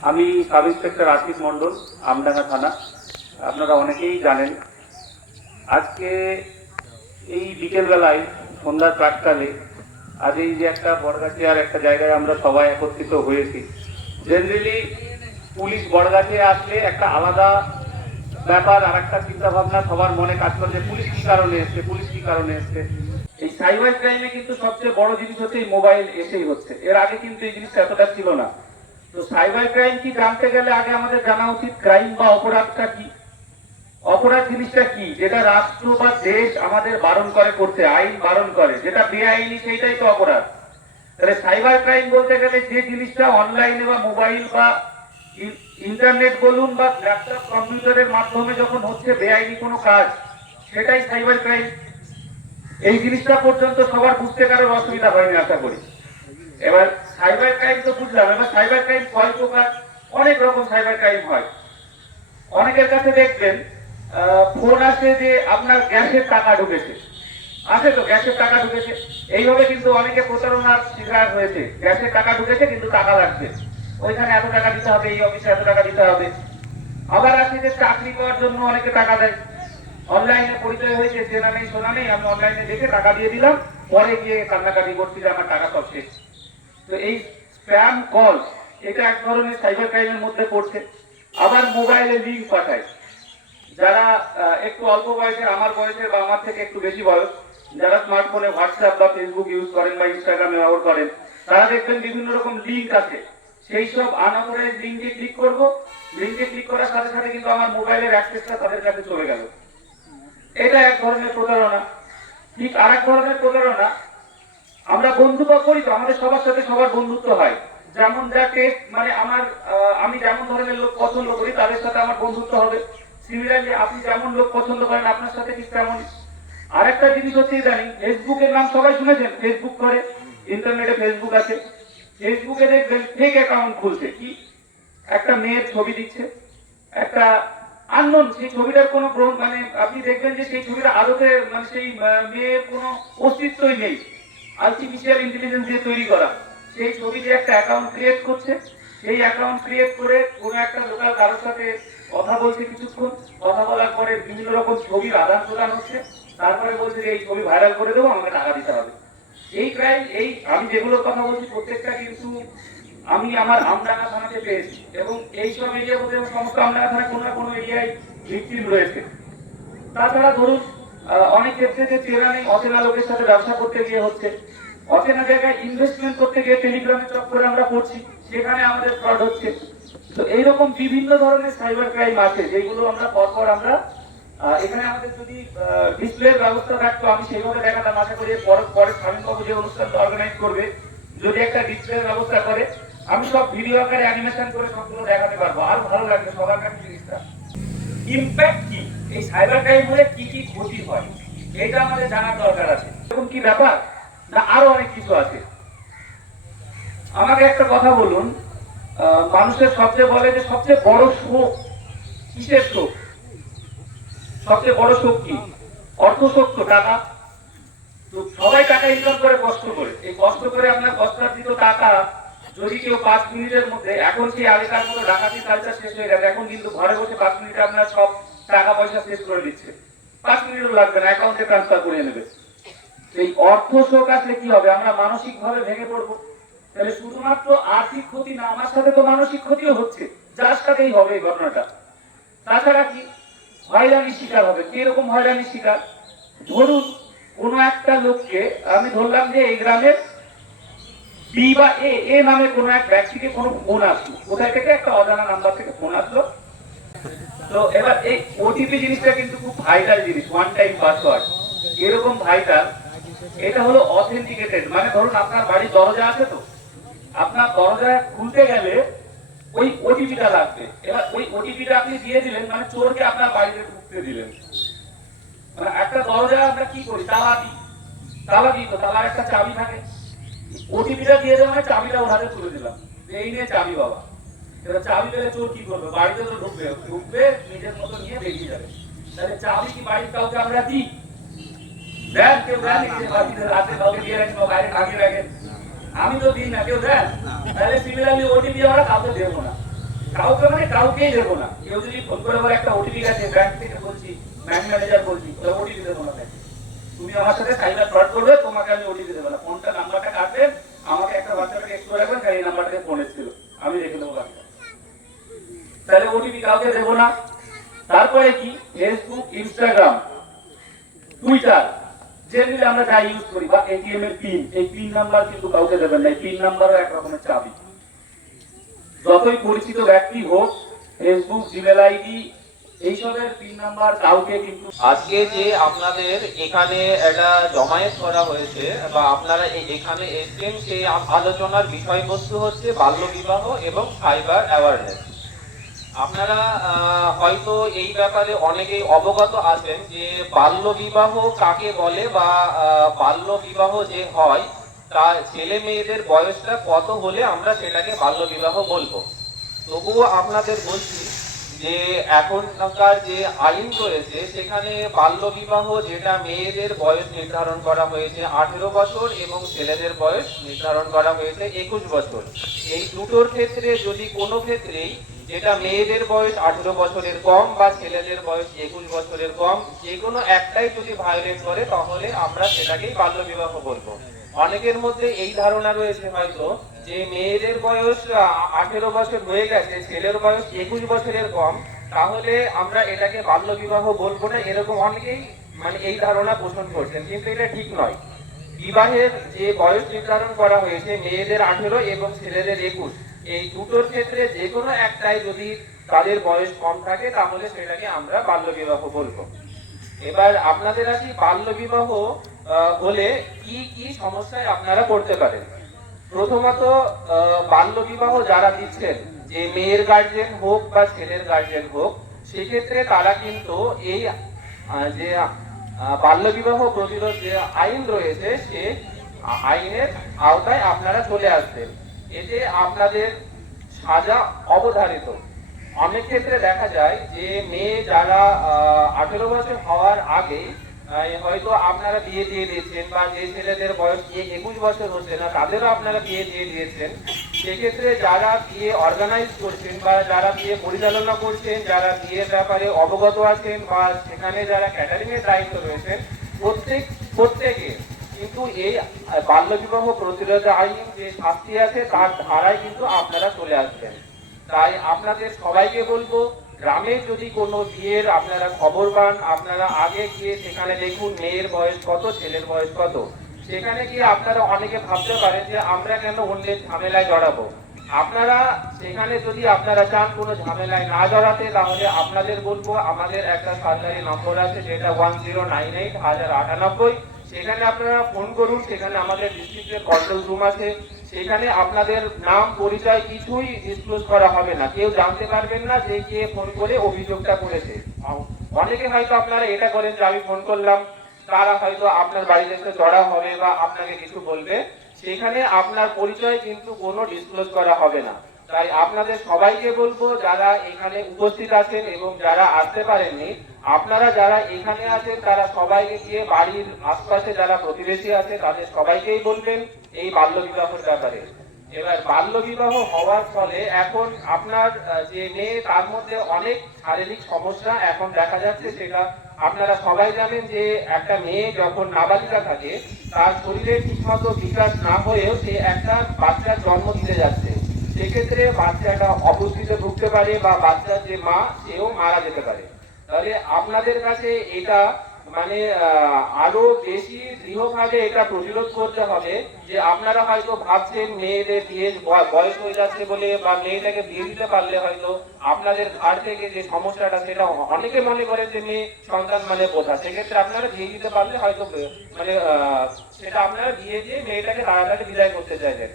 আমি sub inspector Ashish Mondal, Amdanga থানা। আপনারা অনেকেই জানেন, আজকে এই বিকেলবেলায়, সন্ধ্যার প্রাককালে, আজ এই যে একটা বড়গাছিয়ার একটা জায়গায় আমরা সবাই একত্রিত হয়েছি। জেনারেলি পুলিশ বড়গাছে আসলে একটা আলাদা ব্যাপার আর একটা চিন্তা ভাবনা সবার মনে কাজ করে যে পুলিশ কি কারণে এসছে, পুলিশ কি কারণে এসছে। এই সাইবার ক্রাইমে কিন্তু সবচেয়ে বড় জিনিস হচ্ছে এই মোবাইল এসেই হচ্ছে। এর আগে কিন্তু এই জিনিসটা এতটা ছিল না। তো সাইবার ক্রাইম কি জানতে গেলে আগে আমাদের জানা উচিত ক্রাইম বা অপরাধটা কি? অপরাধ জিনিসটা কি? যেটা রাষ্ট্র বা দেশ আমাদের বারণ করে করতে, আইন বারণ করে। যেটা বেআইনি, সেইটাই তো অপরাধ। তাহলে সাইবার ক্রাইম বলতে গেলে যে জিনিসটা অনলাইনে বা মোবাইল বা ইন্টারনেট বলুন বা ল্যাপটপ কম্পিউটারের মাধ্যমে যখন হচ্ছে বেআইনি কোনো কাজ, সেটাই সাইবার ক্রাইম এই জিনিসটা পর্যন্ত সবার বুঝতে কারোর অসুবিধা হয়নি, আশা করি। এবার সাইবার ক্রাইম তো বুঝলাম, এবার সাইবার ক্রাইম কয় প্রকার অনেক রকম সাইবার ক্রাইম হয়। অনেকের কাছে দেখবেন ফোন আসে যে আপনার গ্যাসের টাকা ঢুকেছে। আছে তো, গ্যাসের টাকা ঢুকেছে। এইভাবে কিন্তু অনেকে প্রতারণার শিকার হয়েছে। গ্যাসের টাকা ঢুকেছে, কিন্তু টাকা লাগবে ওইখানে এত টাকা দিতে হবে, এই অফিসে এত টাকা দিতে হবে। আবার আছে যে চাকরি পাওয়ার জন্য অনেকে টাকা দেয়। অনলাইনে পরিচয় হয়েছে চেনা নেই শোনা নেই আমি অনলাইনে দেখে টাকা দিয়ে দিলাম, পরে গিয়ে কান্নাকাটি করছি আমার টাকা সব শেষ। তো এই স্প্যাম কল এটা এক ধরনের সাইবার ক্রাইমের মধ্যে পড়ছে। আবার মোবাইলে লিঙ্ক পাঠায়। যারা একটু অল্প বয়সের, আমার বয়সের বা আমার থেকে একটু বেশি বয়স, যারা স্মার্টফোনে হোয়াটসঅ্যাপ বা ফেসবুক ইউজ করেন বা ইনস্টাগ্রাম ব্যবহার করেন, তারা দেখবেন বিভিন্ন রকম লিঙ্ক আছে। সেই সব আনামোরাইজ লিঙ্কে ক্লিক করব। লিঙ্কে ক্লিক করার সাথে সাথে কিন্তু আমার মোবাইলের অ্যাক্সেসটা তাদের কাছে চলে গেল। এটা এক ধরনের প্রতারণা। ঠিক আর এক ধরনের প্রতারণা আমরা বন্ধু বা করি তো আমাদের সবার সাথে সবার বন্ধুত্ব হয়। যেমন যা টেস্ট মানে আমার আমি যেমন ধরনের লোক পছন্দ করি, তাদের সাথে আমার বন্ধুত্ব হবে। সিমিলারলি আপনি যেমন লোক পছন্দ করেন, আপনার সাথে ঠিক তেমন আরেকটা জিনিস হচ্ছে ইদানিং ফেসবুকের নাম সবাই শুনেছেন? ফেসবুক করে, ইন্টারনেটে ফেসবুক আছে। ফেসবুকে দেখবেন ফেক অ্যাকাউন্ট খুলছে। কি? একটা মেয়ের ছবি দিচ্ছে। একটা আননোন সেই ছবিটার কোনো মানে আপনি দেখবেন যে সেই ছবিটা আদতে মানে সেই মেয়ের কোনো অস্তিত্বই নেই। আর্টিফিশিয়াল ইন্টেলিজেন্স দিয়ে তৈরি করা। সেই ছবি দিয়ে একটা অ্যাকাউন্ট ক্রিয়েট করছে। সেই অ্যাকাউন্ট ক্রিয়েট করে কোনো একটা লোকাল কারোর সাথে কথা বলছে কিছুক্ষণ। কথা বলার পরে বিভিন্ন রকম ছবির আদান প্রদান হচ্ছে। তারপরে বলছে যে এই ছবি ভাইরাল করে দেবো, আমাকে টাকা দিতে হবে। এই ক্রাইম এই আমি যেগুলোর কথা বলছি, প্রত্যেকটা কিন্তু আমি আমার আমডাঙ্গা থানাতে পেয়েছি। এবং এই সব এরিয়ার মধ্যে সমস্ত আমডাঙ্গা থানায় কোনো না কোনো এরিয়ায় ভিক্টিম রয়েছে। তাছাড়া ধরুন অনেক ক্ষেত্রে যে চেনা নেই অচেনা লোকের সাথে ব্যবসা করতে গিয়ে হচ্ছে। অচেনা জায়গায় ইনভেস্টমেন্ট করতে গিয়ে টেলিগ্রামের চক্করে আমরা পড়ছি, সেখানে আমাদের ফ্রড হচ্ছে। তো এইরকম বিভিন্ন ধরনের সাইবার ক্রাইম আছে, যেগুলো আমরা পরপর আমরা এখানে আমাদের যদি ডিসপ্লের ব্যবস্থা থাকতো, আমি সেইভাবে দেখাতাম। আশা করি পরে পরে স্বামীবাবু যে অনুষ্ঠানটা অর্গানাইজ করবে, যদি একটা ডিসপ্লের ব্যবস্থা করে, আমি সব ভিডিও আকারে অ্যানিমেশন করে সবগুলো দেখাতে পারব। আর ভালো লাগবে সবার কাছে জিনিসটা। ইম্প্যাক্ট কি? এই সাইবার ক্রাইম হলে কি কি ক্ষতি হয়? এটা আমাদের জানার দরকার আছে। এরকম কি ব্যাপার? না, আরও অনেক কিছু আছে। আমাকে একটা কথা বলুন। মানুষের সবচেয়ে বলে যে সবচেয়ে বড় শোক কিসের শোক? সবচেয়ে বড় শোক কি? অর্থ শোক তো, টাকা। তো সবাই টাকা ইনকাম করে কষ্ট করে। এই কষ্ট করে আপনার কষ্টার্জিত টাকা যদি কেউ পাঁচ মিনিটের মধ্যে, এখন সেই আগেকার মতো ডাকাতি কালচার শেষ হয়ে গেছে? এখন কিন্তু ঘরে বসে পাঁচ মিনিটে আপনার সব টাকা পয়সা শেষ করে দিচ্ছে পাঁচ মিনিটও লাগবে না অ্যাকাউন্টে ট্রান্সফার করে নেবে। এই অর্থ শোক আসলে কি হবে? আমরা মানসিক ভাবে ভেঙে পড়ব। তাহলে শুধুমাত্র আর্থিক ক্ষতি না, আমার সাথে তো মানসিক ক্ষতিও হচ্ছে। যার সাথেই হবে এই ঘটনাটা। তাছাড়া কি? হয়রানির শিকার হবে। কীরকম হয়রানির শিকার? ধরুন, কোন একটা লোককে, আমি ধরলাম যে এই গ্রামের বি বা এ এ নামে কোনো এক ব্যক্তিকে কোনো ফোন আসলো। কোথায় থেকে একটা অজানা নাম্বার থেকে ফোন আসলো। তো এবার এই ওটিপি জিনিসটা কিন্তু খুব ভাইটাল জিনিস ওয়ান টাইম পাসওয়ার্ড এরকম ভাইটাল এটা হলো অথেন্টিকেটেড মানে ধরুন আপনার বাড়ির দরজা আছে তো, আপনার দরজা খুলতে গেলে ওই ওটিপিটা লাগবে। এবার ওই ওটিপিটা আপনি দিয়ে দিলেন মানে চোরকে আপনার বাড়িতে ঢুকতে দিলেন। মানে একটা দরজা আমরা কি করি? তালা দিই তালা দিই তো, তালার একটা চাবি থাকে। ওটিপিটা দিয়ে মানে চাবিটা ওর হাতে তুলে দিলাম। এই নিয়ে চাবি বাবা। এবার চাবি পেলে চোর কি করবে? বাড়িতে তো ঢুকবে। ঢুকবে নিজের মতো নিয়ে বেরিয়ে যাবে। তাহলে চাবি কি বাড়ির কাউকে আমরা দিই? দেন কেউ দেন রাতে কাউকে দিয়ে রাখেন বাইরে ভাগিয়ে রাখেন। আমি তো দিই না কেউ দেন তাহলে সিমিলারলি ওটিপি আমরা কাউকে দেবো না। কাউকে মানে কাউকেই দেবো না। কেউ যদি ফোন করে একটা ওটিপি গেছে ব্যাংক থেকে বলছি ব্যাংক ম্যানেজার বলছি তাহলে ওটিপি দেবো না। তুমি আমার সাথে সাইবার ফ্রড করবে, তোমাকে আমি ওটিপি দেবো না। ফোনটা নাম্বারটা কাটবেন আমাকে একটা বাচ্চাটাকে এক্সট্রা রাখবেন কারণ এই নাম্বারটাকে ফোন এসেছিল আমি রেখে দেবো বাচ্চা তাহলে ওটিপি কাউকে দেবো না। তারপরে কি? ফেসবুক ইনস্টাগ্রাম টুইটার জেনারেলি আমরা যা ইউজ করি, বা এটিএম এর পিন এই পিন নাম্বার কিন্তু কাউকে দেবেন না। এই পিন নাম্বারও এক রকমের চাবি। যতই পরিচিত ব্যক্তি হোক ফেসবুক জিমেল আইডি এইসবের পিন নাম্বার কাউকে কিন্তু আজকে যে আপনাদের এখানে একটা জমায়েত করা হয়েছে বা আপনারা এখানে এসছেন সেই আলোচনার বিষয়বস্তু হচ্ছে বাল্য বিবাহ এবং সাইবার অ্যাওয়ারনেস আপনারা হয়তো এই ব্যাপারে অনেকেই অবগত আছেন যে বাল্য বিবাহ কাকে বলে বা বাল্য বিবাহ যে হয়, তা ছেলে মেয়েদের বয়সটা কত হলে আমরা সেটাকে বাল্য বিবাহ বলব। তবুও আপনাদের বলছি যে এখনকার যে আইন রয়েছে সেখানে বাল্য বিবাহ যেটা মেয়েদের বয়স নির্ধারণ করা হয়েছে আঠেরো বছর এবং ছেলেদের বয়স নির্ধারণ করা হয়েছে একুশ বছর। এই দুটোর ক্ষেত্রে যদি কোনো ক্ষেত্রেই যেটা মেয়েদের বয়স আঠেরো বছরের কম বা ছেলেদের বয়স একুশ বছরের কম, যে কোনো একটাই যদি ভায়োলেট করে, তাহলে আমরা সেটাকেই বাল্য বিবাহ বলব। অনেকের মধ্যে এই ধারণা রয়েছে হয়তো যে মেয়েদের বয়স আঠেরো বছর হয়ে গেছে, ছেলের বয়স একুশ বছরের কম, তাহলে আমরা এটাকে বাল্য বিবাহ বলব না, এরকম অনেকেই মানে এই ধারণা পোষণ করছেন, কিন্তু এটা ঠিক নয়। বিবাহের যে বয়স নির্ধারণ করা হয়েছে, মেয়েদের আঠেরো এবং ছেলেদের একুশ, এই দুটোর ক্ষেত্রে যে কোনো একটাই যদি তাদের বয়স কম থাকে, তাহলে সেটাকে আমরা বাল্য বিবাহ বলব। এবার আপনাদের আছি বাল্য বিবাহ হলে কি কি সমস্যায় আপনারা পড়তে পারেন? প্রথমত বাল্য বিবাহ যারা দিচ্ছেন, যে মেয়ের গার্জেন হোক বা ছেলের গার্জেন হোক, সেক্ষেত্রে তারা কিন্তু এই যে বাল্য বিবাহ প্রতিরোধ যে আইন রয়েছে, সে আইনের আওতায় আপনারা চলে আসবেন। এতে আপনাদের সাজা অবধারিত। অনেক ক্ষেত্রে দেখা যায় যে মেয়ে যারা আঠেরো বছর হওয়ার আগে হয়তো আপনারা বিয়ে দিয়ে দিয়েছেন বা যে ছেলেদের বয়স একুশ বছর হচ্ছে না, তাদেরও আপনারা বিয়ে দিয়ে দিয়েছেন। সেক্ষেত্রে যারা বিয়ে অর্গানাইজ করছেন বা যারা বিয়ে পরিচালনা করছেন, যারা বিয়ের ব্যাপারে অবগত আছেন বা সেখানে যারা ক্যাটারিং এর দায়িত্ব রয়েছেন, প্রত্যেক, প্রত্যেকে কিন্তু এই বাল্য বিবাহ প্রতিরোধ আইন যে শাস্তি আছে, তার ধারায় কিন্তু আপনারা চলে আসবেন। তাই আপনাদের সবাইকে বলব গ্রামে যদি কোনো বিয়ের আপনারা খবর পান, আপনারা আগে গিয়ে সেখানে দেখুন মেয়ের বয়স কত, ছেলের বয়স কত। সেখানে গিয়ে আপনারা অনেকে ভাবতে পারেন যে আমরা কেন অন্যের ঝামেলায় জড়াবো। আপনারা সেখানে যদি আপনারা চান কোনো ঝামেলায় না জড়াতে, তাহলে আপনাদের বলব, আমাদের একটা সরকারি নম্বর আছে, যেটা ওয়ান জিরো নাইন এইট, হাজার আটানব্বই। সেখানে আপনারা ফোন করুন, সেখানে আমাদের ডিস্ট্রিক্টের কন্ট্রোল রুম আছে। সেখানে আপনাদের নাম পরিচয় কিছুই ডিসক্লোজ করা হবে না। কেউ জানতে পারবেন না যে কে ফোন করে অভিযোগটা করেছে। অনেকে হয়তো আপনারা এটা করেন যে আমি ফোন করলাম তারা হয়তো আপনার বাড়িতে এসে জড়া হবে বা আপনাকে কিছু বলবে। সেখানে আপনার পরিচয় কিন্তু কোনো ডিসক্লোজ করা হবে না। তাই আপনাদের সবাইকে বলব, যারা এখানে উপস্থিত আছেন এবং যারা আসতে পারেননি, আপনারা যারা এখানে আছেন, তারা সবাইকে গিয়ে বাড়ির আশপাশে যারা প্রতিবেশী আছে, তাদের সবাইকেই বলবেন এই বাল্য বিবাহের ব্যাপারে। এবার বাল্য বিবাহ হওয়ার ফলে এখন আপনার যে মেয়ে, তার মধ্যে অনেক শারীরিক সমস্যা এখন দেখা যাচ্ছে, সেটা আপনারা সবাই জানেন যে একটা মেয়ে যখন নাবালিকা থাকে, তার শরীরে ঠিকমতো বিকাশ না হয়েও সে একটা বাচ্চার জন্ম দিতে যাচ্ছে। সেক্ষেত্রে বাচ্চাটা অপুষ্টিতে ভুগতে পারে বা বাচ্চার যে মা, সেও মারা যেতে পারে। তাহলে আপনাদের কাছে এটা মানে আরও বেশি দৃঢ়ভাবে এটা প্রতিরোধ করতে হবে যে আপনারা হয়তো ভাবছেন মেয়েদের বিয়ে, বয়স হয়ে যাচ্ছে বলে বা মেয়েটাকে বিয়ে দিতে পারলে হয়তো আপনাদের ঘাট থেকে যে সমস্যাটা, সেটা অনেকে মনে করে যে মেয়ে সন্তান মানে বোঝা। সেক্ষেত্রে আপনারা বিয়ে দিতে পারলে হয়তো মানে সেটা আপনারা বিয়ে দিয়ে মেয়েটাকে তাড়াতাড়ি বিদায় করতে চাইছেন